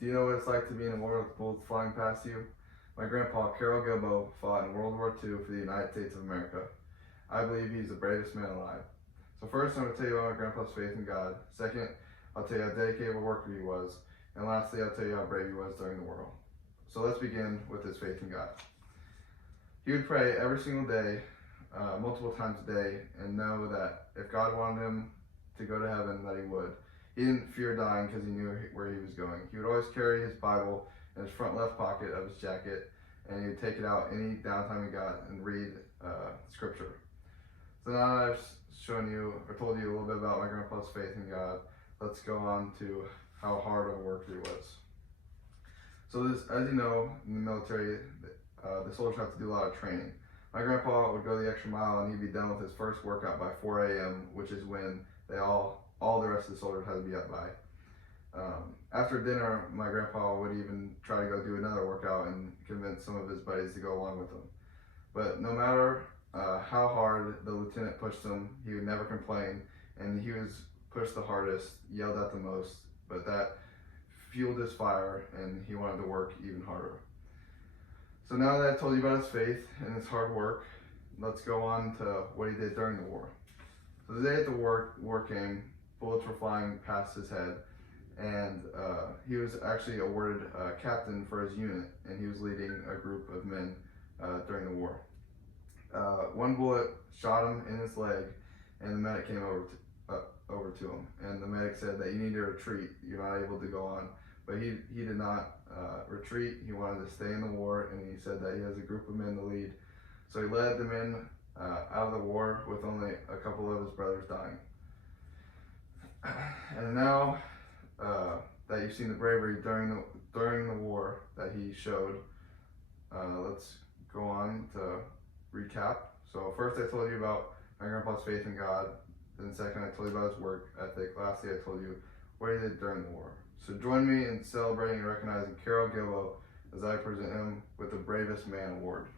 Do you know what it's like to be in a war with bullets flying past you? My grandpa, Carol Gilbo, fought in World War II for the United States of America. I believe he's the bravest man alive. So first, I'm going to tell you about my grandpa's faith in God. Second, I'll tell you how dedicated of a worker he was. And lastly, I'll tell you how brave he was during the war. So let's begin with his faith in God. He would pray every single day, multiple times a day, and know that if God wanted him to go to heaven, that he would. He didn't fear dying because he knew where he was going. He would always carry his Bible in his front left pocket of his jacket, and he would take it out any downtime he got and read scripture. So now that I've shown you or told you a little bit about my grandpa's faith in God, let's go on to how hard of a worker he was. So this, as you know, in the military, the soldiers have to do a lot of training. My grandpa would go the extra mile and he'd be done with his first workout by 4 a.m., which is when all the rest of the soldiers had to be up by. After dinner, my grandpa would even try to go do another workout and convince some of his buddies to go along with him. But no matter how hard the lieutenant pushed him, he would never complain, and he was pushed the hardest, yelled at the most, but that fueled his fire and he wanted to work even harder. So now that I've told you about his faith and his hard work, let's go on to what he did during the war. So the day that the war came, bullets were flying past his head, and he was actually awarded captain for his unit, and he was leading a group of men during the war. One bullet shot him in his leg, and the medic came over to him, and the medic said that you need to retreat, you're not able to go on. But he did not retreat. He wanted to stay in the war, and he said that he has a group of men to lead. So he led the men out of the war with only a couple of his brothers dying. And now that you've seen the bravery during the war that he showed, let's go on to recap. So first I told you about my grandpa's faith in God. Then second I told you about his work ethic. Lastly I told you what he did during the war. So join me in celebrating and recognizing Carol Gilbo as I present him with the Bravest Man Award.